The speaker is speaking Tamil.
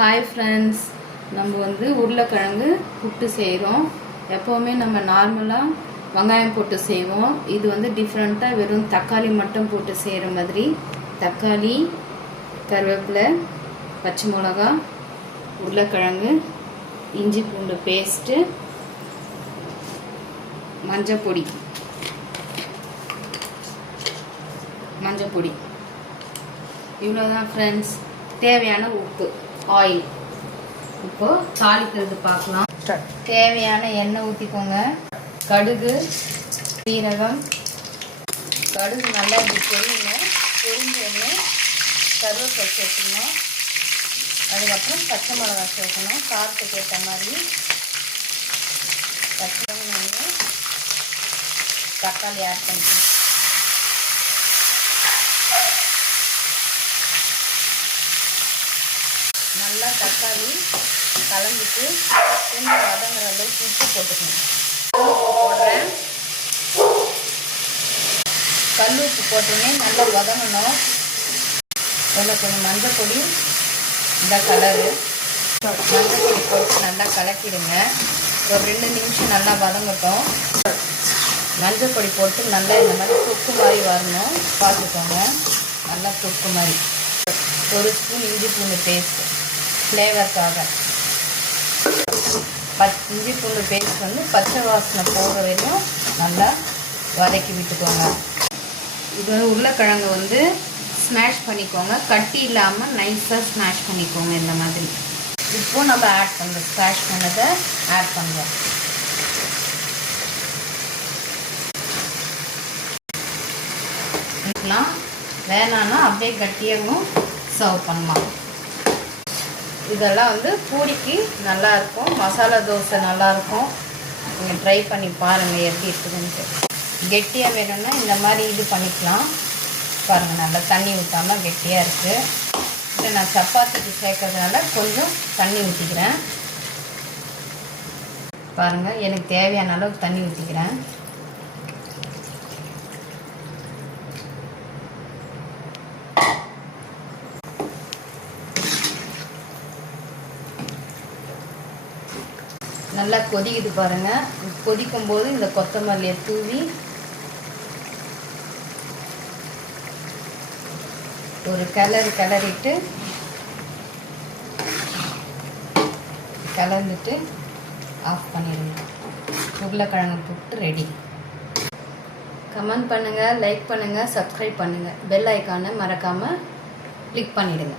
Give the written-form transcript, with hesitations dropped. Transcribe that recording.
ஹாய் ஃப்ரெண்ட்ஸ், நம்ம உருளைக்கிழங்கு புட்டு செய்கிறோம். எப்போவுமே நம்ம நார்மலாக வெங்காயம் போட்டு செய்வோம். இது டிஃப்ரெண்ட்டாக வெறும் தக்காளி மட்டும் போட்டு செய்கிற மாதிரி. தக்காளி, கருவேப்பிலை, பச்சை மிளகா, உருளைக்கிழங்கு, இஞ்சி பூண்டு பேஸ்ட்டு, மஞ்சள் பொடி இவ்வளோதான் ஃப்ரெண்ட்ஸ். தேவையான உப்பு, ஆயில். இப்போ தாளிக்கிறது பார்க்கலாம். தேவையான எண்ணெய் ஊற்றிக்கோங்க. கடுகு, சீரகம். கடுகு நல்லா இப்படி பொரியணும். பொரிஞ்சோடனே கருவேப்பிலை சேர்க்கணும். அதுக்கப்புறம் பச்சை மிளகா சேர்க்கணும், காரத்துக்கு ஏற்ற மாதிரி. பச்சை மிளகாய், தக்காளி ஆட் பண்ணிக்கணும். நல்லா தக்காளி கலந்துட்டு கொஞ்சம் வதங்குற அளவுக்கு உப்பு போட்டுக்கணும். போடுறேன். கல் உப்பு போட்டோன்னே நல்லா வதங்கணும். இதில் கொஞ்சம் மஞ்சள் பொடி, இந்த கலரு மஞ்சள் பொடி போட்டு நல்லா கலக்கிடுங்க. ஒரு 2 நிமிஷம் நல்லா வதங்கட்டும். மஞ்சள் பொடி போட்டு நல்லா இந்த மாதிரி தொக்கு மாதிரி வரணும். பார்த்துக்கோங்க, நல்லா தொக்கு மாதிரி. ஒரு ஸ்பூன் இஞ்சி பூண்டு பேஸ்ட்டு ஃப்ளேவருக்காக. இஞ்சி பூண்டு பேஸ்ட் பச்சை வாசனை போகிற வரையும் நல்லா வதக்கி விட்டுக்கோங்க. இது உருளைக்கிழங்கு ஸ்மாஷ் பண்ணிக்கோங்க. கட்டி இல்லாமல் நைஸாக ஸ்மாஷ் பண்ணிக்கோங்க இந்த மாதிரி. இப்போது நம்ம ஆட் பண்ணுறோம். ஸ்மாஷ் பண்ணதை ஆட் பண்ணுறோம். இதெல்லாம் வேணான்னா அப்படியே கட்டியாகவும் சர்வ் பண்ணலாம். இதெல்லாம் பூரிக்கு நல்லாயிருக்கும். மசாலா தோசை நல்லாயிருக்கும். நீங்கள் ட்ரை பண்ணி பாருங்கள் எப்படி இருக்குதுன்ட்டு. கெட்டியாக வேணும்னா இந்த மாதிரி இது பண்ணிக்கலாம். பாருங்கள், நல்லா தண்ணி ஊற்றாமல் கெட்டியாக இருக்குது. இதை நான் சப்பாத்திக்கு சேர்க்கறதுனால கொஞ்சம் தண்ணி ஊற்றிக்கிறேன். பாருங்கள், எனக்கு தேவையான அளவுக்கு தண்ணி ஊற்றிக்கிறேன். நல்லா கொதிக்குது பாருங்கள். கொதிக்கும் போது இந்த கொத்தமல்லியை தூவி ஒரு கிளறிட்டு கலந்துட்டு ஆஃப் பண்ணிடுங்க. உருளைக்கிழங்கு புட்டு ரெடி. கமெண்ட் பண்ணுங்கள், லைக் பண்ணுங்கள், சப்ஸ்கிரைப் பண்ணுங்கள். பெல் ஐக்கானை மறக்காமல் கிளிக் பண்ணிவிடுங்க.